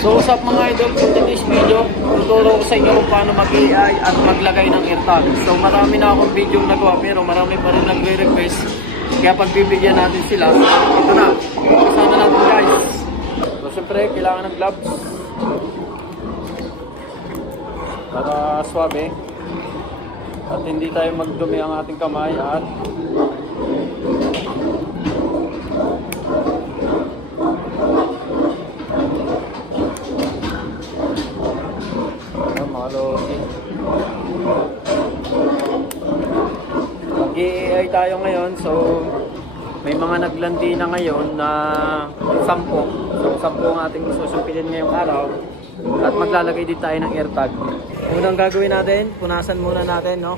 So what's up mga idol, for today's video, tuturo ko sa inyo kung paano mag-AI at maglagay ng AirTag. So marami na akong video nagawa pero marami pa rin nagre-request. Kaya pagbibigyan natin sila, ito na, kasama natin guys. So syempre, kailangan ng gloves para swabe at hindi tayo magdumi ang ating kamay at mag-AI tayo ngayon, so may mga naglandi na ngayon na 10. So 10 ang ating susumpitin ngayong araw at maglalagay din tayo ng AirTag. Unang gagawin natin, punasan muna natin, no?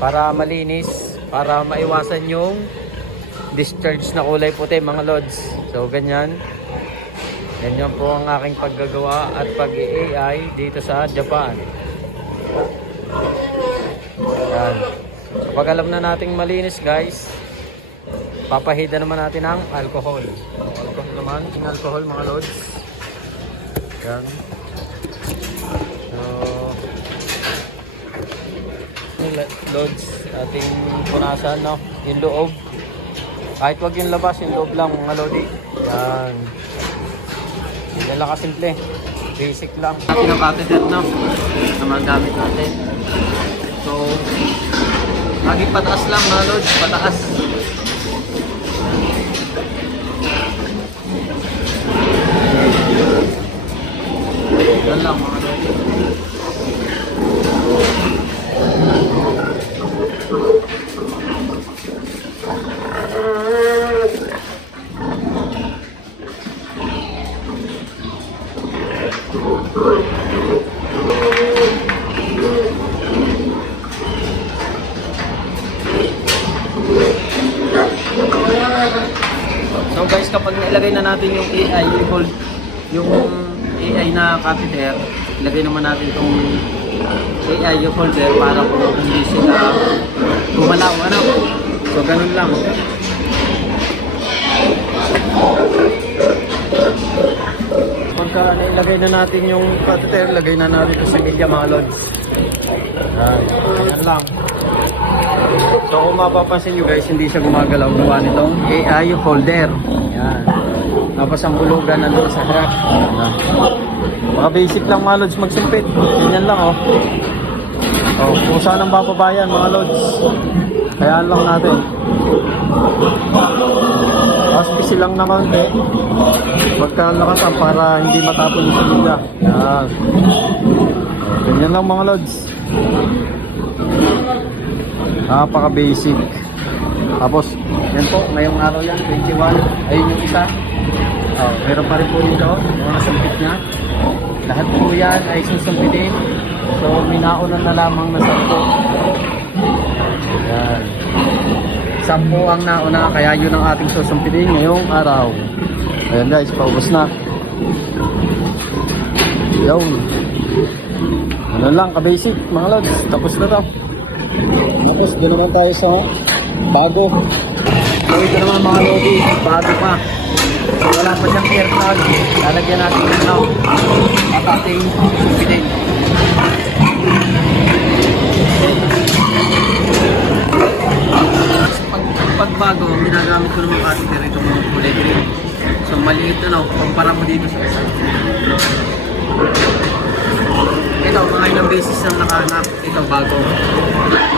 Para malinis, para maiwasan yung discharge na kulay puti mga lods. So ganyan. Ganyan po ang aking paggagawa at pag-AI dito sa Japan. Yan. Kapag alam na nating malinis guys, papahida naman natin ng alcohol. Alcohol naman, yung alcohol mga lods. Yan. So, lods, ating punasan, no? Yung loob. Kahit wag yung labas, yung loob lang mga lodi. Yan. Yan lang kasimple. Basic lang. Natin ang catheter, no? Na magamit natin. So, lagi pataas lang mga lods, pataas. Yan lang mga lods. So guys, kapag nailagay na natin yung AI, yung AI na catheter, ilagay naman natin itong AI yung holder para kung hindi sila gumalaw, ano? So ganun lang. Pagka nailagay na natin yung catheter, lagay na natin ito sa media mga lods. Yan lang. So kung mapapansin nyo guys, hindi siya gumagalaw. Gawa nitong AI holder. Yan. Tapos ang bulugan nandun sa harap. Mga basic lang mga lods magsumpit. Ganyan lang oh. Oh, kung saan ang bababayan mga lods. Kayaan lang natin. Tapos easy lang naman eh. Magkalakasan para hindi matapon yung siliga. Yan. Ganyan lang mga lods. Napaka basic. Tapos yan po, ngayong araw yan 21, ayun yung isa. Meron pa rin po dito yung nasumpit nya. Lahat po yan ay susumpitin. So minauna na lamang na 10. Yan, 10 ang nauna, kaya yun ang ating susumpitin ngayong araw. Ayan guys, paubos na. Yun, ano lang ka-basic mga lods. Tapos na to. Tapos doon naman tayo sa bago. So ito naman mga lodi, bago pa. So wala pa siyang AirTag. Lalagyan natin ng now at ating sumpitin. Pag bago, ginagamit ko naman catheter itong mga kulay green. So maliit na kumpara mo dito sa isa. Ito, mga ilang beses nang nakahanap. Ito, bago.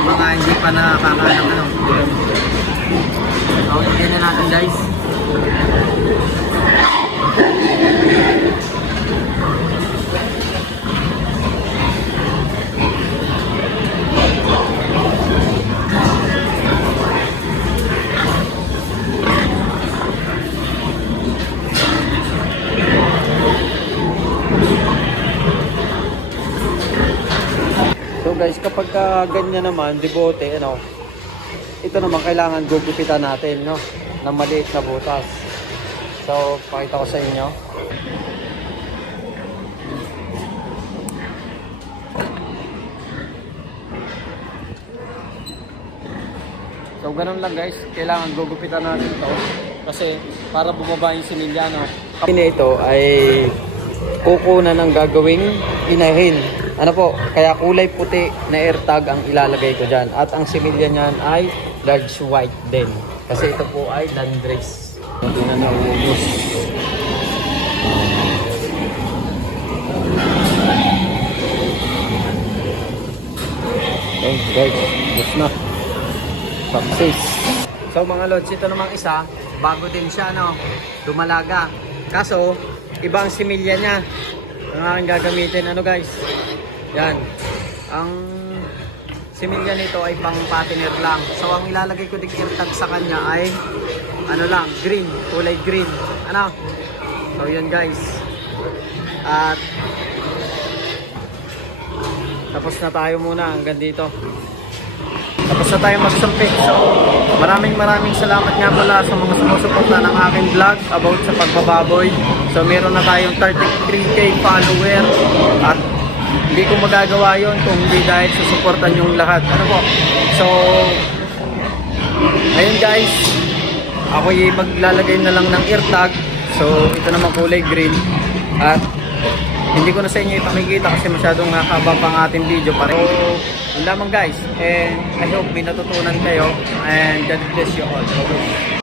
Mga hindi pa nakakahanap. So, lagyan na natin guys. So guys, kapag ganyan naman, debote, ano, ito naman kailangan gugupitan natin, no, ng maliit na butas. So, pakita ko sa inyo. So ganun lang guys, kailangan gugupitan natin ito kasi para bumaba yung sinilya, no. Kapag ito ay kukunan ng gagawing inahin. Ano po, kaya kulay puti na AirTag ang ilalagay ko dyan. At ang similya niyan ay large white din. Kasi ito po ay landrace. Hindi na nauubos. Okay guys, yes na. Success. So mga lods, ito namang isa, bago din siya, no? Dumalaga. Kaso, iba ang similya niya. Ang aking gagamitin, ano guys? Yan. Ang similya nito ay pang patiner lang. So ang ilalagay ko ding AirTag sa kanya ay ano lang, green, kulay green. Ano? So yun guys. At tapos na tayo muna hanggang dito. Tapos na tayo magsampit. So, maraming salamat nga pala sa mga sumusuporta ng aking vlog about sa pagbababoy. So, meron na tayong 33k follower at hindi ko magagawa yon kung hindi dahil susuportan yung lahat. Ano po? So, ayun guys, ako maglalagay na lang ng AirTag. So, ito naman kulay green. At hindi ko na sa inyo ipakikita kasi masyadong nakaba pang ating video pa rin. So, yun lamang guys. And I hope may natutunan kayo. And God bless you all.